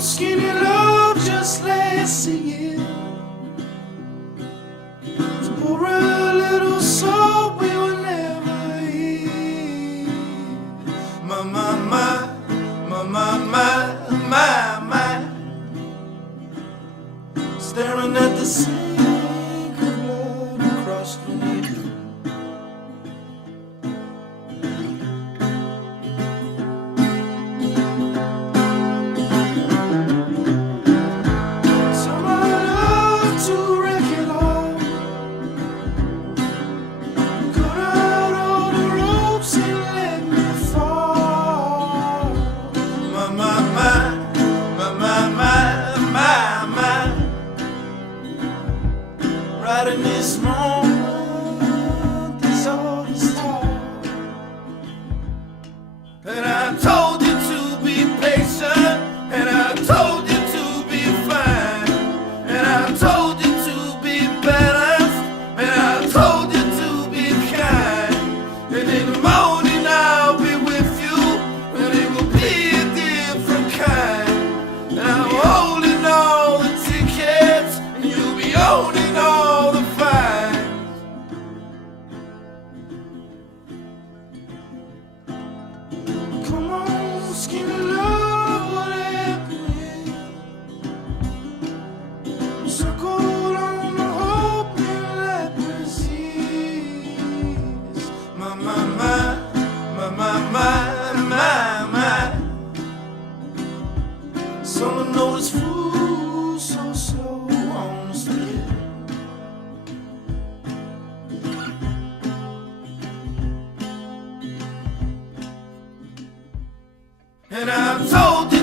skinny love just last a year. To pour a little salt we will never hear. My, my, my, my, my, my, my, my. Staring at the sink of blood across the knee. Right in this moment, this all is talk. And I told you to be patient, and I told you to be fine, and I told you to be balanced, and I told you to be kind. And in the morning I'll be with you, and it will be a different kind. And I'm holding all the tickets, and you'll be owning all the fines. Come on, skinny love, what happened? Circle on the hope that persists. My, my, my, my, my, my, my, my. Someone noticed food so slow on the spit. And I told you